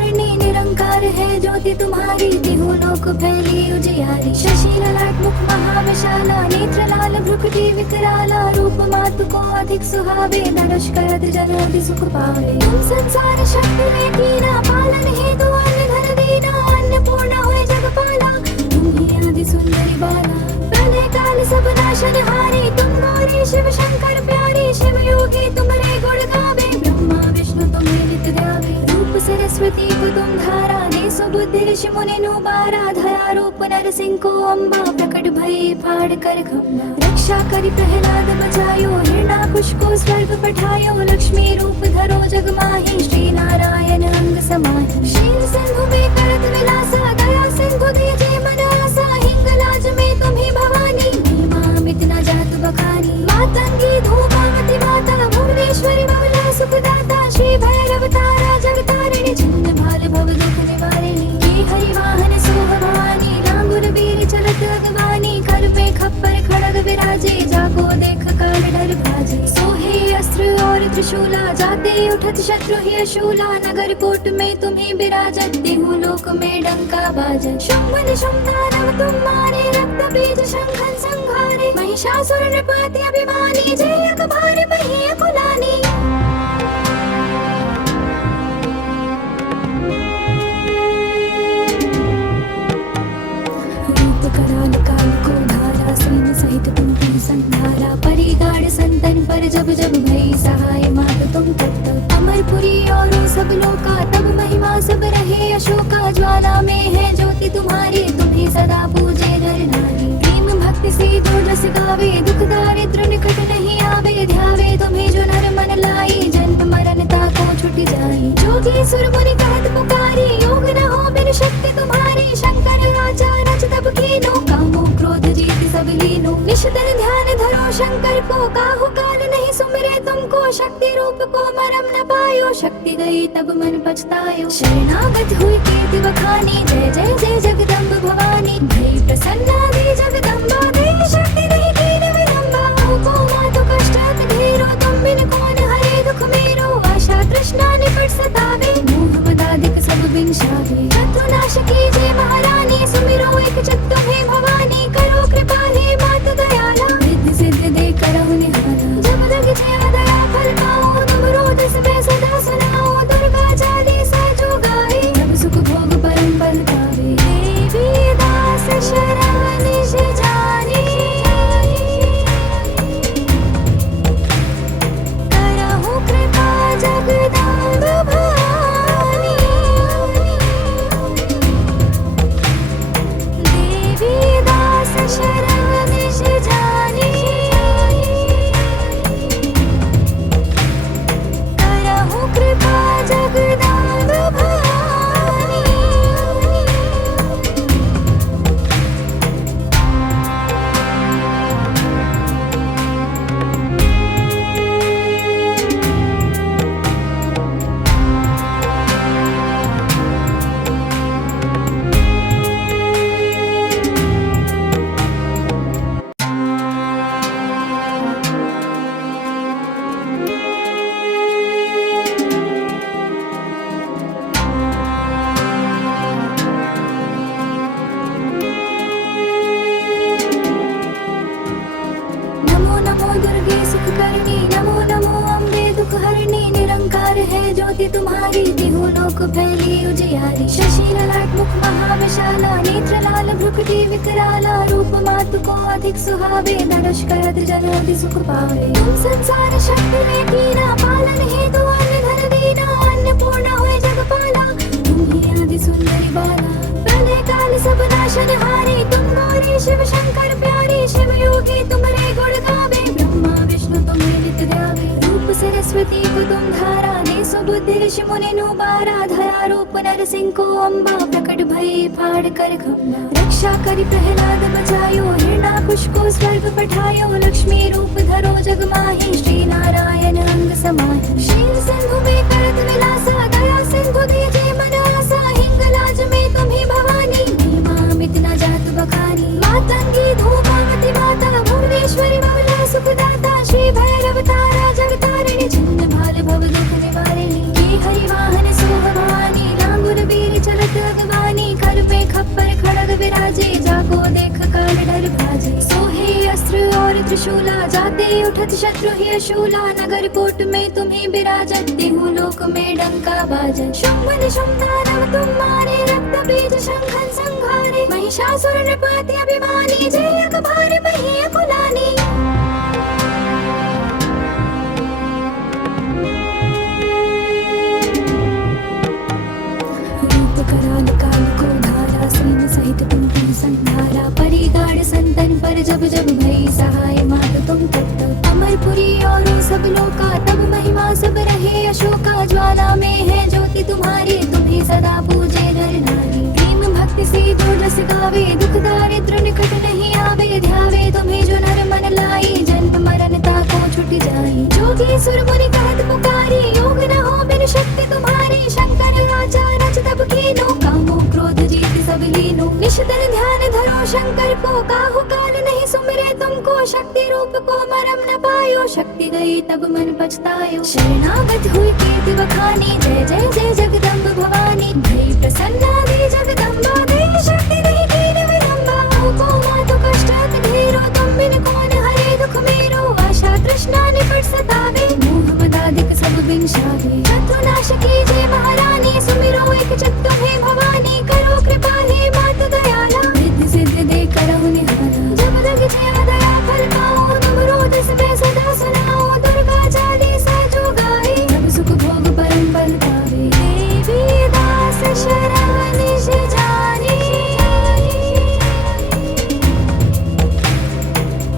सुखकर्णी निरंकार है ज्योति तुम्हारी, तिहु लोक फैली उजियारी। शशि ललाट मुख महाविशाला, नेत्र लाल भ्रुकुटी विकराला। रूप मातु को अधिक सुहावे, धनुष करत जन अति सुख पावे। तुम संसार शक्ति में कीना, पालन हेतु अन्न धन दीना। अन्नपूर्णा हुए जगपाला, तुम ही आदि सुंदरी बाला। प्रलय काल सब नाशनहारी, तुम मोरे शिव शंकर प्यारे। शिव योगी तुम्हारे गुण गावे, ब्रह्मा विष्णु तुम्हें नित्य ध्यावे। रूप सरस्वती को तुम धारा, दे सुबुद्धि ऋषि मुनि नुबारा। धरा रूप नरसिंह को अम्बा, प्रकट भई फाड़ कर खम्बा। रक्षा करि प्रहलाद बचायो, हिरण्याकुश को स्वर्ग पठायो। लक्ष्मी रूप धरो जग माहि, श्री नारायण अंग समाहि। शील सिंधु में करत विलासा, दया सिंधु दीजे मन आसा। हिंगलाज में तुम्ही भवानी, महिमा अमित न जात बखानी। मातंगी धूमावती माता, भुवनेश्वरी बहुला सुखदाता। श्री भैरव तारा जगतारिणी, छिन्न भाल भव दुख निवारिणी। ये हरि वाहन सोह भवानी, लांगुर वीर चलत अगवानी। कर पे खप्पर खड़ग विराजे, जाको देख काल डर भाजे। सोहे अस्त्र और त्रिशूला, जाते उठत शत्रु ही शूला। नगर कोट में तुम्हें बिराजत, तिहु लोक में डंका बाजत। शुंभ निशुंभ दानव तुम मारे, रक्त बीज शंखन संहारे। महिषासुर नृपति अभिमानी, जय अकबर मही अकुलानी। रूप कराल काल को धारा, सेन सहित तुम की संहारा। परिगाड़ संतन पर जब जब भई सहाय, मात तुम तब तब। अमरपुरी और सब लोका, तब महिमा सब रहे अशोका। ज्वाला में है ज्योति तुम्हारी, तुम्हें सदा पूजे नर नारी। प्रेम भक्ति से जो जस गावे, दुख दारिद्र निकट नहीं आवे। ध्यावे तुम्हें जो नर मन लाई, जन्म मरण ताको छुट जाई। जोगी सुर मुनि कहत पुकारी, योग न हो बिन शक्ति तुम्हारी। शंकर राजा रच तब कीनो, कामो क्रोध जीत सब लीनो। निशितन ध्यान धरो शंकर को, काहू काल नहीं सुमिरे तुमको। शक्ति रूप को मरम न पायो, शक्ति गई तब मन पछतायो। शरणागत हुई कीर्ति बखानी, जय जय जय जगदम्ब भवानी। भई प्रसन्ना दे जगदम्बा, दे शक्ति नहीं कीन विलंबा। को मातु कष्ट अति ढेरो, तुम बिन कौन हरे दुख मेरो। आशा तृष्णा निकट सतावे, मोह मदाधिक सब बिंशावे। शत्रु नाश कीजिए महारानी, सुमिरो एक चित्त तुम्हें भवानी। करो कृपा हे मात दयाला, रिद्धि सिद्धि दे करहु निहारा। जब लग जय दया फल पाओ, तुम रोज सदा सदा सुनाओ। दुर्गा चालीसा जो गाए, सब सुख भोग परम पद पावे। देवी दास शरण निज जानी, करहु कृपा जगदम्ब भवानी। देवी दास शरण निज जानी, करहु कृपा जगदम्ब भवानी। नमो नमो दुर्गे सुखकर्णी, नमो नमो अम्बे दुख हरणी। निरंकार है ज्योति तुम्हारी, तिहु लोक फैली उजियारी। शशि ललाट मुख महाविशाला, नेत्र लाल भ्रुकुटी विकराला। रूप मातु को अधिक सुहावे, धनुष करत जन अति सुख पावे। तुम संसार शक्ति में कीना, पालन हेतु अन्न धन दीना। अन्नपूर्णा हुए जगपाला, तुम ही आदि सुंदरी बाला। प्रलय काल सब नाशनहारी, तुम मोरे शिव शंकर प्यारे। शिव योगी तुम्हारे गुण गावे, ब्रह्मा विष्णु तुम्हें नित्य ध्यावे। रूप सरस्वती को तुम धारा, दे सुबुद्धि ऋषि मुनि नुबारा। धरा रूप नरसिंह को अम्बा, प्रकट भई फाड़ कर खम्बा। रक्षा करि प्रहलाद बचायो, हिरण्याकुश को स्वर्ग पठायो। लक्ष्मी रूप धरो जग माहि, श्री नारायण अंग समाहि। शील सिंधु में करत विलासा, दया सिंधु दीजे मन आसा। हिंगलाज में तुम्ही भवानी, महिमा अमित न जात बखानी। मातंगी धूमावती माता, भुवनेश्वरी बहुला सुखदाता। श्री भैरव तारा जगतारिणी, छिन्न भाल भव दुख निवारिणी। ये हरि वाहन सोह भवानी, लांगुर विराजे, जाको देख काल डर भाजे। सोहे अस्त्र और त्रिशूला, जाते उठत शत्रु ही अशूला। नगर कोट में तुम्हें विराजत, देहु लोक में डंका बाजत। शुंभ निशुंभ दानव तुम मारे, रक्त बीज शंखन संहारे। महिषासुर नृपति अभिमानी, जय अकबर पहिए कुलानी। कराल काल को धारा, सैन्य सहित तुम संहारा। परिगाड़ संतन पर जब जब भई सहाय, मात तुम तत्त अमरपुरी और सब लोका। तब महिमा सब रहे अशोका, ज्वाला में है ज्योति तुम्हारी। तुम्हें सदा पूजे नर नारी, प्रेम भक्ति से जो जस गावे। दुख दारिद्र निकट नहीं आवे, ध्यावे तुम्हें जो नर मन लाई। जन्म मरण ताको छुट जाई, जोगी सुर मुनि कहत पुकारी। योग न हो बिन शक्ति तुम्हारी, शंकर राजा रच तब कीनो। कामो क्रोध जीत सब लीनो, निशितन ध्यान धरो शंकर को। काहु काल नहीं सुमिरे तुमको, शक्ति रूप को मरम न पायो। शक्ति गई तब मन पछतायो, शरणागत हुई कीर्ति बखानी। जय जय जय जगदम्ब भवानी, भई प्रसन्ना दे जगदम्बा। गई शक्ति नहीं कीन विलंबा, को मातो कष्ट अति ढेरो। तुम बिन कौन हरे दुख मेरो, आशा तृष्णा निकट सतावे। मोह मदाधिक सब बिन शावे, शत्रु नाश कीजिए महारानी। सुमिरो एक चित्त तुम्हें भवानी, करो कृपा हे मात दयाला। रिद्धि सिद्धि दे करहु निहारा, जब लग जया दया फल पाओ। तुम रोदस में सदा सुनाओ, दुर्गा चालीसा जो गाए। सब सुख भोग परम पल पावे, देवी दास शरण निज जानी।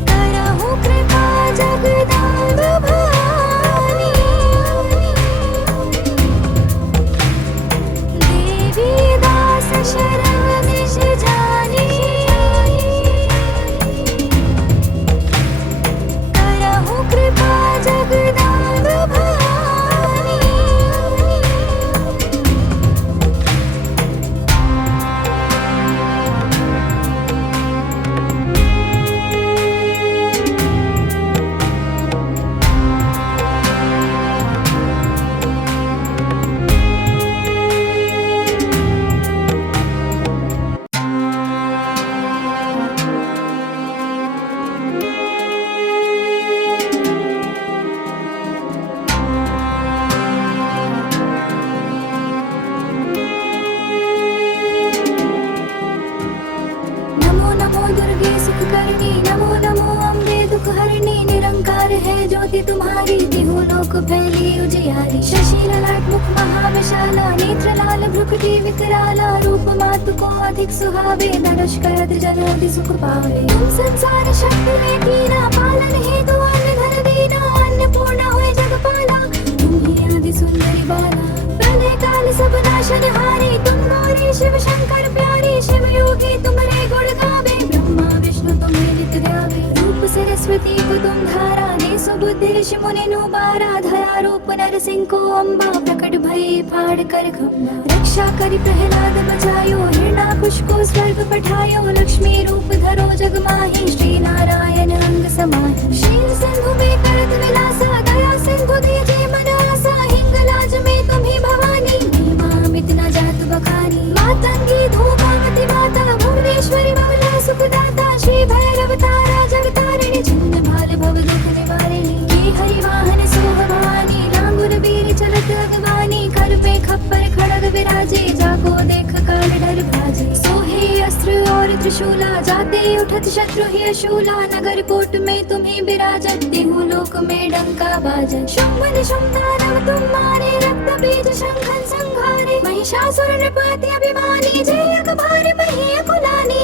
करहु कृपा जगदम्ब भवानी, देवी दास शरण निज जानी। करहु कृपा जगदम्ब भवानी। नमो नमो दुर्गे सुख करनी, नमो नमो अम्बे दुख हरनी। निरंकार है ज्योति तुम्हारी, देहु लोक फैली उजियारी। शशि ललाट मुख महाविशाला, नेत्र लाल भ्रुकुटी विकराला। रूप मातु को अधिक सुहावे, धनुष करत जन अति सुख पावे। तुम संसार शक्ति में कीना, पालन हेतु अन्न धन दीना। अन्नपूर्णा हुए जगपाला, तुम ही आदि सुंदरी बाला। प्रलय काल सब नाशन हारी, तुम मोरे शिव शंकर प्यारी। शिव योगी तुम्हारे गुण गावे, ब्रह्मा विष्णु तुम्हें नित ध्यावे। रूप सरस्वती को तुम धारा, दे सुबुद्धि ऋषि मुनि नुबारा। धरा रूप नरसिंह को अम्बा, प्रकट भई फाड़ कर खम्बा। रक्षा करि प्रहलाद बचायो, हिरण्याकुश को स्वर्ग पठायो। लक्ष्मी रूप धरो जग माही, श्री नारायण अंग समाहि। शील सिंधु में करत विलासा, दया सिंधु दीजिए मन आसा। हिंगलाज में तुम्ही भवानी, महिमा अमित न जात बखानी। मातंगी धूपावती माता, भुवनेश्वरी बाला सुखदाता। श्री भैरव तारा जगतारिणी, छिन्न भाल भव दुख निवारिणी। ये हरि वाहन सोह भवानी, लांगुर वीर चलत अगवानी। खर पे खप्पर खड़ग विराजे, जाको देख काल डर भाजे। सोहे अस्त्र और त्रिशूला, जाते उठत शत्रु ही अशूला। नगर कोट में तुम्हें विराजत, देहु लोक में डंका बाजत। शुंभ निशुंभ दानव तुम मारे, रक्त बीज शंखन संहारे। महिषासुर नृपति अभिमानी, जय अकबर पहिए कुलानी।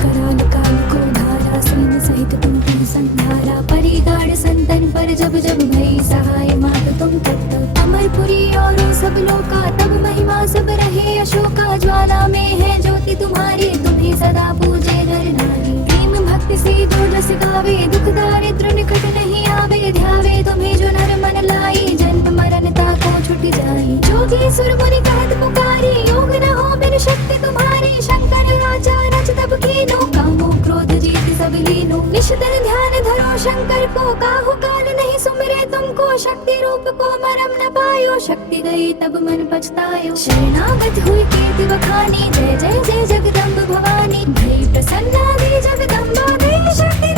कराल काल को धारा, सैन्य सहित तुम संहारा। परिगाड़ संतन पर जब जब भई सहाय, मात तुम तत्त अमरपुरी और सब लोका। तब महिमा सब रहे अशोका, ज्वाला में है ज्योति तुम्हारी। तुम्हें सदा पूजे नर नारी, प्रेम भक्ति से जो जस गावे। दुख दारिद्र निकट नहीं आवे, ध्यावे तुम्हें जो नर मन लाई। जन्म मरण ताको छुट जाई, जोगी सुर मुनि कहत पुकारी। योग न हो बिन शक्ति तुम्हारी, शंकर राजा रच तब कीनो। कामो क्रोध जीत सब लीनो, निशितन ध्यान धरो शंकर को। काहु काल नहीं सुमिरे तुमको शक्ति रूप को मरम न पायो, शक्ति गई तब मन पछतायो। शरणागत हुई कीर्ति बखानी, जय जय जय जगदम्ब भवानी। भई प्रसन्ना दी जगदम्बा, गई शक्ति